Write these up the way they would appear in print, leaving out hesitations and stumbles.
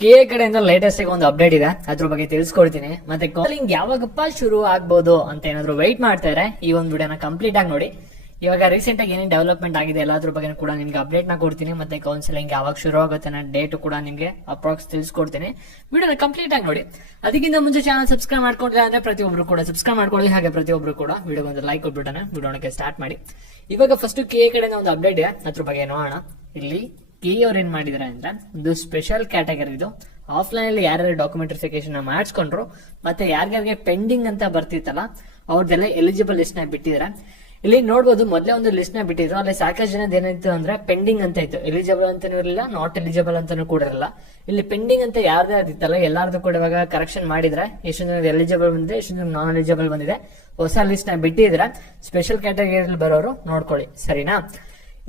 K ಕಡೆಯಿಂದ latest ಒಂದು update ಇದೆ, ಅದ್ರ ಬಗ್ಗೆ ತಿಳಿಸ್ಕೊಡ್ತೀನಿ. ಮತ್ತೆ ಕಾಲಿಂಗ್ ಯಾವಾಗಪ್ಪ ಶುರು ಆಗ್ಬೋದು ಅಂತ ಏನಾದ್ರು ವೈಟ್ ಮಾಡ್ತಾ ಇದ್ರೆ ಈ ಒಂದು ವಿಡಿಯೋನ ಕಂಪ್ಲೀಟ್ ಆಗಿ ನೋಡಿ. ಇವಾಗ ರೀಸೆಂಟ್ ಆಗಿ ಏನೇನು ಡೆವಲಪ್ಮೆಂಟ್ ಆಗಿದೆ ಎಲ್ಲಾದ್ರ ಬಗ್ಗೆ ಕೂಡ ನಿಮ್ಗೆ ಅಪ್ಡೇಟ್ ನ ಕೊಡ್ತೀನಿ. ಮತ್ತೆ ಕೌನ್ಸಿಲಿಂಗ್ ಯಾವಾಗ ಶುರು ಆಗುತ್ತೆ ಅನ್ನೋ ಡೇಟ್ ಕೂಡ ನಿಮ್ಗೆ ಅಪ್ರಾಕ್ಸ್ ತಿಳಿಸ್ಕೊಡ್ತೀನಿ. ವಿಡಿಯೋನ ಕಂಪ್ಲೀಟ್ ಆಗಿ ನೋಡಿ. ಅದಕ್ಕಿಂತ ಮುಂಚೆ ಚಾನಲ್ ಸಬ್ಸ್ಕ್ರೈಬ್ ಮಾಡ್ಕೊಂಡ್ರೆ ಅಂದ್ರೆ ಪ್ರತಿಯೊಬ್ರು ಕೂಡ ಸಬ್ಸ್ಕ್ರೈಬ್ ಮಾಡ್ಕೊಳ್ಳಿ. ಹಾಗೆ ಪ್ರತಿಯೊಬ್ರು ಕೂಡ ವಿಡಿಯೋ ಒಂದು ಲೈಕ್ ಕೊಟ್ಬಿಟ್ಟಾನೆ ವಿಡಿಯೋನಕ್ಕೆ ಸ್ಟಾರ್ಟ್ ಮಾಡಿ. ಇವಾಗ ಫಸ್ಟ್ ಕೆ ಕಡೆಯಿಂದ ಒಂದು ಅಪ್ಡೇಟ್ ಇದೆ, ಅದ್ರ ಬಗ್ಗೆ ನೋಡೋಣ. ಇಲ್ಲಿ ಕೆ ಅವ್ರು ಏನ್ ಮಾಡಿದಾರೆ ಅಂದ್ರೆ ಒಂದು ಸ್ಪೆಷಲ್ ಕ್ಯಾಟಗರಿ ಇದು. ಆಫ್ಲೈನ್ ಅಲ್ಲಿ ಯಾರ್ಯಾರು ಡಾಕ್ಯುಮೆಂಟ್ ವೆರಿಫಿಕೇಶನ್ ಮಾಡಿಸ್ಕೊಂಡ್ರು ಮತ್ತೆ ಯಾರ್ಯಾರಿಗೆ ಪೆಂಡಿಂಗ್ ಅಂತ ಬರ್ತಿತ್ತಲ್ಲ ಅವ್ರದ್ದೆಲ್ಲ ಎಲಿಜಿಬಲ್ ಲಿಸ್ಟ್ ನ ಬಿಟ್ಟಿದ್ದಾರೆ. ಇಲ್ಲಿ ನೋಡ್ಬೋದು, ಮೊದಲೇ ಒಂದು ಲಿಸ್ಟ್ ನ ಬಿಟ್ಟಿದ್ರು. ಅಲ್ಲಿ ಸಾಕಷ್ಟು ಜನದ ಏನಾಯ್ತು ಅಂದ್ರೆ ಪೆಂಡಿಂಗ್ ಅಂತ ಇತ್ತು, ಎಲಿಜಿಬಲ್ ಅಂತಾನೂ ಇರಲಿಲ್ಲ, ನಾಟ್ ಎಲಿಜಿಬಲ್ ಅಂತಾನೂ ಕೂಡ ಇರಲ್ಲ. ಇಲ್ಲಿ ಪೆಂಡಿಂಗ್ ಅಂತ ಯಾರ್ದೇ ಅದಿತ್ತಲ್ಲ ಎಲ್ಲಾರ್ದು ಕೂಡ ಇವಾಗ ಕರೆಕ್ಷನ್ ಮಾಡಿದ್ರೆ ಎಷ್ಟು ಜನ ಎಲಿಜಿಬಲ್ ಬಂದಿದೆ, ಎಷ್ಟು ಜನ ನಾನ್ ಎಲಿಜಿಬಲ್ ಬಂದಿದೆ. ಹೊಸ ಲಿಸ್ಟ್ ನ ಬಿಟ್ಟಿದ್ರೆ ಸ್ಪೆಷಲ್ ಕ್ಯಾಟಗರಿಯಲ್ಲಿ ಬರೋರು ನೋಡ್ಕೊಳ್ಳಿ, ಸರಿನಾ?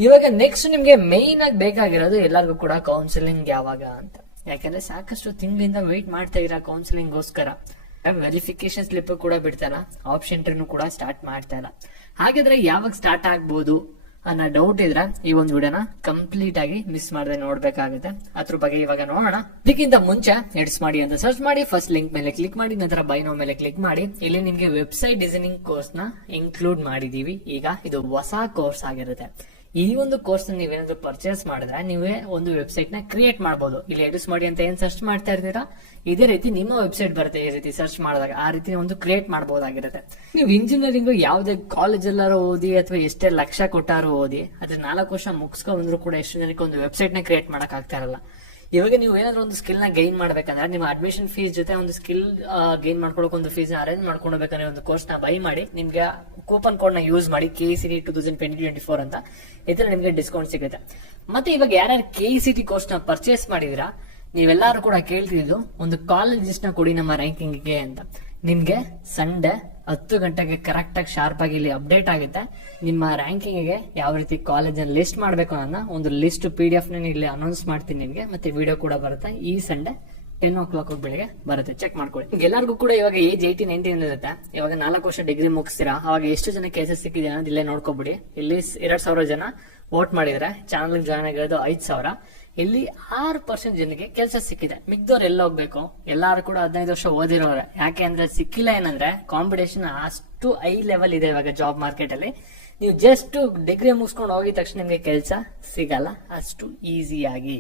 ಇವಾಗ ನೆಕ್ಸ್ಟ್ ನಿಮ್ಗೆ ಮೇನ್ ಆಗಿ ಬೇಕಾಗಿರೋದು ಎಲ್ಲರಿಗೂ ಕೂಡ ಕೌನ್ಸಿಲಿಂಗ್ ಯಾವಾಗ ಅಂತ. ಯಾಕಂದ್ರೆ ಸಾಕಷ್ಟು ತಿಂಗಳಿಂದ ವೆಯ್ಟ್ ಮಾಡ್ತಾ ಇರ ಕೌನ್ಸಿಲಿಂಗ್ ಗೋಸ್ಕರ. ವೆರಿಫಿಕೇಶನ್ ಸ್ಲಿಪ್ ಕೂಡ ಬಿಡ್ತಾರ, ಆಪ್ಷನ್ ಎಂಟ್ರಿನೂ ಕೂಡ ಸ್ಟಾರ್ಟ್ ಮಾಡ್ತಾ ಇಲ್ಲ. ಹಾಗಾದ್ರೆ ಯಾವಾಗ ಸ್ಟಾರ್ಟ್ ಆಗ್ಬೋದು ಅನ್ನೋ ಡೌಟ್ ಇದ್ರೆ ಈ ಒಂದು ವಿಡಿಯೋನ ಕಂಪ್ಲೀಟ್ ಆಗಿ ಮಿಸ್ ಮಾಡದೆ ನೋಡ್ಬೇಕಾಗುತ್ತೆ. ಅದ್ರ ಬಗ್ಗೆ ಇವಾಗ ನೋಡೋಣ. ಇದಕ್ಕಿಂತ ಮುಂಚೆ ಎಡ್ಸ್ ಮಾಡಿ ಅಂತ ಸರ್ಚ್ ಮಾಡಿ, ಫಸ್ಟ್ ಲಿಂಕ್ ಮೇಲೆ ಕ್ಲಿಕ್ ಮಾಡಿ, ನಂತರ ಬೈ ನೌ ಮೇಲೆ ಕ್ಲಿಕ್ ಮಾಡಿ. ಇಲ್ಲಿ ನಿಮ್ಗೆ ವೆಬ್ಸೈಟ್ ಡಿಸೈನಿಂಗ್ ಕೋರ್ಸ್ ನ ಇನ್ಕ್ಲೂಡ್ ಮಾಡಿದೀವಿ. ಈಗ ಇದು ಹೊಸ ಕೋರ್ಸ್ ಆಗಿರುತ್ತೆ. ಈ ಒಂದು ಕೋರ್ಸ್ ನೀವೇನಾದ್ರೂ ಪರ್ಚೇಸ್ ಮಾಡಿದ್ರೆ ನೀವೇ ಒಂದು ವೆಬ್ಸೈಟ್ ನ ಕ್ರಿಯೇಟ್ ಮಾಡಬಹುದು. ಇಲ್ಲಿ ಎಡಿಸ್ ಮಾಡಿ ಅಂತ ಏನ್ ಸರ್ಚ್ ಮಾಡ್ತಾ ಇರ್ತೀರಾ, ಇದೇ ರೀತಿ ನಿಮ್ಮ ವೆಬ್ಸೈಟ್ ಬರುತ್ತೆ. ಈ ರೀತಿ ಸರ್ಚ್ ಮಾಡಿದಾಗ ಆ ರೀತಿ ಒಂದು ಕ್ರಿಯೇಟ್ ಮಾಡಬಹುದಾಗಿರುತ್ತೆ. ನೀವು ಇಂಜಿನಿಯರಿಂಗ್ ಯಾವುದೇ ಕಾಲೇಜ್ ಎಲ್ಲಾರು ಓದಿ ಅಥವಾ ಎಷ್ಟೇ ಲಕ್ಷ ಕೊಟ್ಟಾರು ಓದಿ ಅದ್ರ 4 ವರ್ಷ ಮುಗಿಸ್ಕೊಂಡ್ರು ಕೂಡ ಎಷ್ಟು ಜನಕ್ಕೆ ಒಂದು ವೆಬ್ಸೈಟ್ ನ ಕ್ರಿಯೇಟ್ ಮಾಡಕ್ ಆಗ್ತಾ ಇರಲ್ಲ. ಇವಾಗ ನೀವು ಏನಾದ್ರು ಒಂದು ಸ್ಕಿಲ್ ನ ಗೈನ್ ಮಾಡ್ಬೇಕಂದ್ರೆ ನಿಮ್ಮ ಅಡ್ಮಿಷನ್ ಫೀಸ್ ಜೊತೆ ಒಂದು ಸ್ಕಿಲ್ ಗೈನ್ ಮಾಡ್ಕೊಳಕ್ ಒಂದು ಫೀಸ್ ಅರೇಂಜ್ ಮಾಡ್ಕೊಳ್ಬೇಕಂದ್ರೆ ಒಂದು ಕೋರ್ಸ್ ನ ಬೈ ಮಾಡಿ, ನಿಮ್ಗೆ ಕೂಪನ್ ಕೋಡ್ ನ ಯೂಸ್ ಮಾಡಿ KECT 2024 ಅಂತ, ಇದ್ರ ನಿಮ್ಗೆ ಡಿಸ್ಕೌಂಟ್ ಸಿಗುತ್ತೆ. ಮತ್ತೆ ಇವಾಗ ಯಾರ್ಯಾರು KECT ಕೋರ್ಸ್ ನ ಪರ್ಚೇಸ್ ಮಾಡಿದಿರಾ ನೀವೆಲ್ಲಾರು ಕೂಡ ಕೇಳ್ತಿದ್ದು ಒಂದು ಕಾಲೇಜ್ ಲಿಸ್ಟ್ ನ ಕೊಡಿ ನಮ್ಮ ರ್ಯಾಂಕಿಂಗ್ ಗೆ ಅಂತ. ನಿಮ್ಗೆ ಸಂಡೇ 10 ಗಂಟೆಗೆ ಕರೆಕ್ಟ್ ಆಗಿ ಶಾರ್ಪ್ ಆಗಿ ಇಲ್ಲಿ ಅಪ್ಡೇಟ್ ಆಗುತ್ತೆ. ನಿಮ್ಮ ರ್ಯಾಂಕಿಂಗ್ ಗೆ ಯಾವ ರೀತಿ ಕಾಲೇಜ್ ಲಿಸ್ಟ್ ಮಾಡ್ಬೇಕು ಅನ್ನೋ ಒಂದು ಲಿಸ್ಟ್ PDF ನ ಇಲ್ಲಿ ಅನೌನ್ಸ್ ಮಾಡ್ತೀನಿ ನಿಮ್ಗೆ. ಮತ್ತೆ ವಿಡಿಯೋ ಕೂಡ ಬರುತ್ತೆ ಈ ಸಂಡೇ 10 o'clock ಬೆಳಿಗ್ಗೆ ಬರುತ್ತೆ, ಚೆಕ್ ಮಾಡ್ಕೊಳ್ಳಿ. ಎಲ್ಲರಿಗೂ ಕೂಡ ಇವಾಗ ಏಜ್ 18-19 ಇರುತ್ತೆ. ಇವಾಗ 4 ವರ್ಷ ಡಿಗ್ರಿ ಮುಗಿಸ್ತೀರಾ, ಅವಾಗ ಎಷ್ಟು ಜನ ಕೇಸಸ್ ಸಿಕ್ಕಿದೆ ಅನ್ನೋದು ಇಲ್ಲೇ ನೋಡ್ಕೊಬಿಡಿ. ಇಲ್ಲಿ 2,000 ಜನ ವೋಟ್ ಮಾಡಿದ್ರೆ, ಚಾನಲ್ ಜಾಯ್ನ್ ಆಗಿರೋದು 5,000. ಇಲ್ಲಿ 6% ಜನಕ್ಕೆ ಕೆಲಸ ಸಿಕ್ಕಿದೆ. ಮಿಕ್ದವ್ರು ಎಲ್ಲ ಹೋಗ್ಬೇಕು? ಎಲ್ಲಾರು ಕೂಡ 15 ವರ್ಷ ಓದಿರೋರೆ. ಯಾಕೆ ಅಂದ್ರೆ ಸಿಕ್ಕಿಲ್ಲ ಏನಂದ್ರೆ ಕಾಂಪಿಟೇಷನ್ ಅಷ್ಟು ಹೈ ಲೆವೆಲ್ ಇದೆ ಇವಾಗ ಜಾಬ್ ಮಾರ್ಕೆಟ್ ಅಲ್ಲಿ. ನೀವು ಜಸ್ಟ್ ಡಿಗ್ರಿ ಮುಗಿಸ್ಕೊಂಡು ಹೋಗಿದ ತಕ್ಷಣ ನಿಮ್ಗೆ ಕೆಲಸ ಸಿಗಲ್ಲ ಅಷ್ಟು ಈಸಿಯಾಗಿ.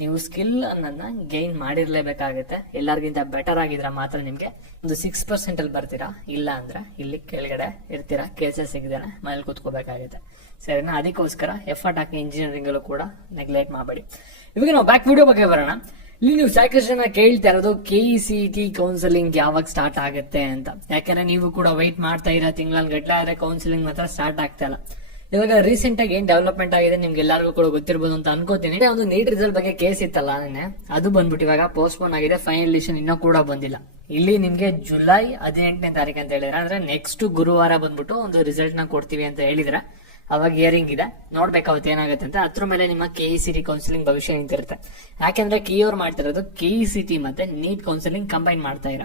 ನೀವು ಸ್ಕಿಲ್ ಅನ್ನೋದನ್ನ ಗೈನ್ ಮಾಡಿರ್ಲೇಬೇಕಾಗುತ್ತೆ. ಎಲ್ಲರಿಗಿಂತ ಬೆಟರ್ ಆಗಿದ್ರೆ ಮಾತ್ರ ನಿಮ್ಗೆ ಒಂದು 6% ಅಲ್ಲಿ ಬರ್ತೀರಾ. ಇಲ್ಲ ಅಂದ್ರೆ ಇಲ್ಲಿ ಕೆಳಗಡೆ ಇರ್ತೀರಾ, ಕೆಲಸ ಸಿಗದೇನೆ ಮನೇಲಿ ಕೂತ್ಕೋಬೇಕಾಗುತ್ತೆ, ಸರಿನಾ? ಅದಕ್ಕೋಸ್ಕರ ಎಫರ್ಟ್ ಹಾಕಿ ಇಂಜಿನಿಯರಿಂಗ್ ಅಲ್ಲೂ ಕೂಡ ನೆಗ್ಲೆಕ್ಟ್ ಮಾಡಬೇಡಿ. ಇವಾಗ ನಾವು ಬ್ಯಾಕ್ ವಿಡಿಯೋ ಬಗ್ಗೆ ಬರೋಣ. ಇಲ್ಲಿ ನೀವು ಸಾಕಷ್ಟು ಜನ ಕೇಳ್ತಾ ಇರೋದು KECT ಕೌನ್ಸಿಲಿಂಗ್ ಯಾವಾಗ ಸ್ಟಾರ್ಟ್ ಆಗುತ್ತೆ ಅಂತ. ಯಾಕಂದ್ರೆ ನೀವು ಕೂಡ ವೈಟ್ ಮಾಡ್ತಾ ಇರೋ ತಿಂಗಳ ಗಟ್ಲೆ ಆದ್ರೆ ಕೌನ್ಸಿಲಿಂಗ್ ಮಾತ್ರ ಸ್ಟಾರ್ಟ್ ಆಗ್ತಾ ಇಲ್ಲ. ಇವಾಗ ರೀಸೆಂಟ್ ಆಗಿ ಏನ್ ಡೆವಲಪ್ಮೆಂಟ್ ಆಗಿದೆ ನಿಮ್ಗೆ ಎಲ್ಲರಿಗೂ ಕೂಡ ಗೊತ್ತಿರಬಹುದು ಅಂತ ಅನ್ಕೋತೀನಿ. ಒಂದು ನೀಟ್ ರಿಸಲ್ಟ್ ಬಗ್ಗೆ ಕೇಸ್ ಇತ್ತಲ್ಲ ನೆನ್ನೆ, ಅದು ಬಂದ್ಬಿಟ್ಟು ಇವಾಗ ಪೋಸ್ಟ್ಪೋನ್ ಆಗಿದೆ. ಫೈನಲ್ ಡಿಸಿಷನ್ ಇನ್ನೂ ಕೂಡ ಬಂದಿಲ್ಲ. ಇಲ್ಲಿ ನಿಮ್ಗೆ ಜುಲೈ 18ನೇ ತಾರೀಕು ಅಂತ ಹೇಳಿದ್ರೆ, ಅಂದ್ರೆ ನೆಕ್ಸ್ಟ್ ಗುರುವಾರ ಬಂದ್ಬಿಟ್ಟು ಒಂದು ರಿಸಲ್ಟ್ ನ ಕೊಡ್ತೀವಿ ಅಂತ ಹೇಳಿದ್ರೆ, ಅವಾಗ ಹಿಯರಿಂಗ್ ಇದೆ, ನೋಡ್ಬೇಕು ಅವತ್ತು ಏನಾಗುತ್ತೆ ಅಂತ. ಅದ್ರ ಮೇಲೆ ನಿಮ್ಮ KECT ಕೌನ್ಸಿಲಿಂಗ್ ಭವಿಷ್ಯ ನಿಂತಿರುತ್ತೆ. ಯಾಕಂದ್ರೆ ಅವ್ರು ಮಾಡ್ತಿರೋದು KECT ಮತ್ತೆ ನೀಟ್ ಕೌನ್ಸಿಲಿಂಗ್ ಕಂಬೈನ್ ಮಾಡ್ತಾ ಇರ.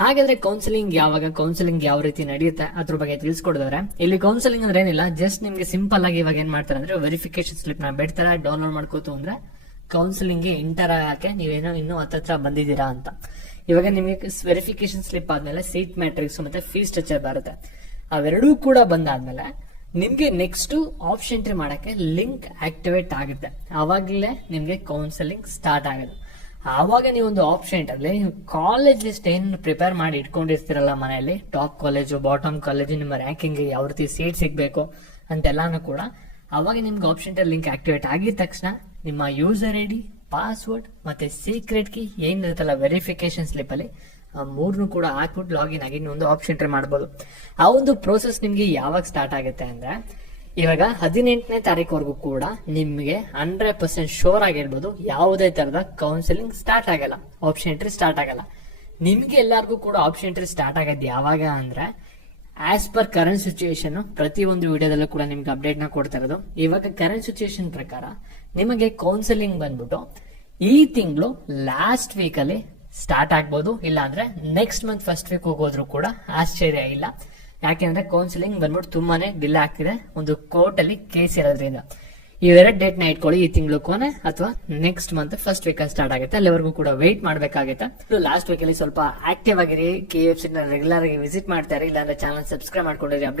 ಹಾಗಾದ್ರೆ ಕೌನ್ಸಿಲಿಂಗ್ ಯಾವಾಗ, ಕೌನ್ಸಿಲಿಂಗ್ ಯಾವ ರೀತಿ ನಡೆಯುತ್ತೆ ಅದ್ರ ಬಗ್ಗೆ ತಿಳಿಸ್ಕೊಡಿದವ್ರೆ. ಇಲ್ಲಿ ಕೌನ್ಸಿಲಿಂಗ್ ಅಂದ್ರೆ ಏನಿಲ್ಲ, ಜಸ್ಟ್ ನಿಮ್ಗೆ ಸಿಂಪಲ್ ಆಗಿ ಇವಾಗ ಏನ್ ಮಾಡ್ತಾರೆ ಅಂದ್ರೆ ವೆರಿಫಿಕೇಶನ್ ಸ್ಲಿಪ್ ನ ಬಿಡ್ತಾರೆ, ಡೌನ್ಲೋಡ್ ಮಾಡ್ಕೋತು ಅಂದ್ರೆ ಕೌನ್ಸಿಲಿಂಗ್ ಗೆ ಇಂಟರ್ ಆಗಕ್ಕೆ ನೀವೇನೋ ಇನ್ನೂ ಹತ್ರ ಬಂದಿದ್ದೀರಾ ಅಂತ. ಇವಾಗ ನಿಮಗೆ ವೆರಿಫಿಕೇಶನ್ ಸ್ಲಿಪ್ ಆದ್ಮೇಲೆ ಸೀಟ್ ಮ್ಯಾಟ್ರಿಕ್ಸ್ ಮತ್ತೆ ಫೀಸ್ ಸ್ಟ್ರಕ್ಚರ್ ಬರುತ್ತೆ. ಅವೆರಡೂ ಕೂಡ ಬಂದಾದ್ಮೇಲೆ ನಿಮ್ಗೆ ನೆಕ್ಸ್ಟ್ ಆಪ್ಷನ್ ಎಂಟ್ರಿ ಮಾಡಕ್ಕೆ ಲಿಂಕ್ ಆಕ್ಟಿವೇಟ್ ಆಗುತ್ತೆ. ಅವಾಗಲೇ ನಿಮ್ಗೆ ಕೌನ್ಸಿಲಿಂಗ್ ಸ್ಟಾರ್ಟ್ ಆಗೋದು. ಆವಾಗ ನೀವು ಒಂದು ಆಪ್ಷನ್ ಅಲ್ಲಿ ಕಾಲೇಜ್ ಲಿಸ್ಟ್ ಏನ್ ಪ್ರಿಪೇರ್ ಮಾಡಿ ಇಟ್ಕೊಂಡಿರ್ತೀರಲ್ಲ ಮನೆಯಲ್ಲಿ, ಟಾಪ್ ಕಾಲೇಜು, ಬಾಟಮ್ ಕಾಲೇಜು, ನಿಮ್ಮ ರ್ಯಾಂಕಿಂಗ್ ಯಾವ ರೀತಿ ಸೀಟ್ ಸಿಗ್ಬೇಕು ಅಂತೆಲ್ಲಾನು ಕೂಡ, ಅವಾಗ ನಿಮ್ಗೆ ಆಪ್ಷನ್ ಲಿಂಕ್ ಆಕ್ಟಿವೇಟ್ ಆಗಿದ ತಕ್ಷಣ ನಿಮ್ಮ ಯೂಸರ್ ID, ಪಾಸ್ವರ್ಡ್ ಮತ್ತೆ ಸೀಕ್ರೆಟ್ ಕೀ ಏನಿರುತ್ತಲ್ಲ ವೆರಿಫಿಕೇಶನ್ ಸ್ಲಿಪ್ ಅಲ್ಲಿ, ಆ 3 ಕೂಡ ಹಾಕ್ಬಿಟ್ಟು ಲಾಗಿನ್ ಆಗಿ ಒಂದು ಆಪ್ಷನ್ ಎಂಟ್ರಿ ಮಾಡಬಹುದು. ಆ ಒಂದು ಪ್ರೋಸೆಸ್ ನಿಮ್ಗೆ ಯಾವಾಗ ಸ್ಟಾರ್ಟ್ ಆಗುತ್ತೆ ಅಂದ್ರೆ ಇವಾಗ 18ನೇ ತಾರೀಕುವರೆಗೂ ಕೂಡ ನಿಮ್ಗೆ 100% ಶೋರ್ ಆಗಿರ್ಬೋದು ಯಾವುದೇ ತರದ ಕೌನ್ಸಿಲಿಂಗ್ ಸ್ಟಾರ್ಟ್ ಆಗಲ್ಲ, ಆಪ್ಷನ್ ಎಂಟ್ರಿ ಸ್ಟಾರ್ಟ್ ಆಗಲ್ಲ. ನಿಮ್ಗೆ ಎಲ್ಲರಿಗೂ ಕೂಡ ಆಪ್ಷನ್ ಎಂಟ್ರಿ ಸ್ಟಾರ್ಟ್ ಆಗೋದು ಯಾವಾಗ ಅಂದ್ರೆ ಆಸ್ ಪರ್ ಕರೆಂಟ್ ಸಿಚುಯೇಷನ್. ಪ್ರತಿಯೊಂದು ವಿಡಿಯೋದಲ್ಲೂ ಕೂಡ ನಿಮ್ಗೆ ಅಪ್ಡೇಟ್ ನ ಕೊಡ್ತಾ ಇರೋದು. ಇವಾಗ ಕರೆಂಟ್ ಸಿಚುಯೇಷನ್ ಪ್ರಕಾರ ನಿಮಗೆ ಕೌನ್ಸಿಲಿಂಗ್ ಬಂದ್ಬಿಟ್ಟು ಈ ತಿಂಗಳು ಲಾಸ್ಟ್ ವೀಕ್ ಅಲ್ಲಿ ಸ್ಟಾರ್ಟ್ ಆಗ್ಬೋದು, ಇಲ್ಲ ಅಂದ್ರೆ ನೆಕ್ಸ್ಟ್ ಮಂತ್ ಫಸ್ಟ್ ವೀಕ್ ಹೋಗೋದ್ರು ಕೂಡ ಆಶ್ಚರ್ಯ ಇಲ್ಲ. ಯಾಕೆಂದ್ರೆ ಕೌನ್ಸಿಲಿಂಗ್ ಬಂದ್ಬಿಟ್ಟು ತುಂಬಾನೇ ಡಿಲೇ ಆಗ್ತಿದೆ, ಒಂದು ಕೋರ್ಟ್ ಅಲ್ಲಿ ಕೇಸ್ ಇರೋದ್ರಿಂದ. ಇವೆರಡು ಡೇಟ್ ನ ಇಟ್ಕೊಳ್ಳಿ. ಈ ತಿಂಗಳು ಕೊನೆ ಅಥವಾ next month first week start ಆಗುತ್ತೆ, ಅಲ್ಲಿವರೆಗೂ ಕೂಡ ವೆಯ್ಟ್ ಮಾಡ್ಬೇಕಾಗುತ್ತೆ. ಲಾಸ್ಟ್ ವೀಕ್ ಅಲ್ಲಿ ಸ್ವಲ್ಪ ಆಕ್ಟಿವ್ ಆಗಿರಿ, KFC ನ ರೆಗ್ಯುಲರ್ ಆಗಿ ವಿಸಿಟ್ ಮಾಡ್ತಾರೆ, ಇಲ್ಲಾಂದ್ರೆ ಚಾನಲ್ ಸಬ್ಸ್ಕ್ರೈಬ್ ಮಾಡ್ಕೊಂಡಿರಿ. ಅಪ್ಡೇಟ್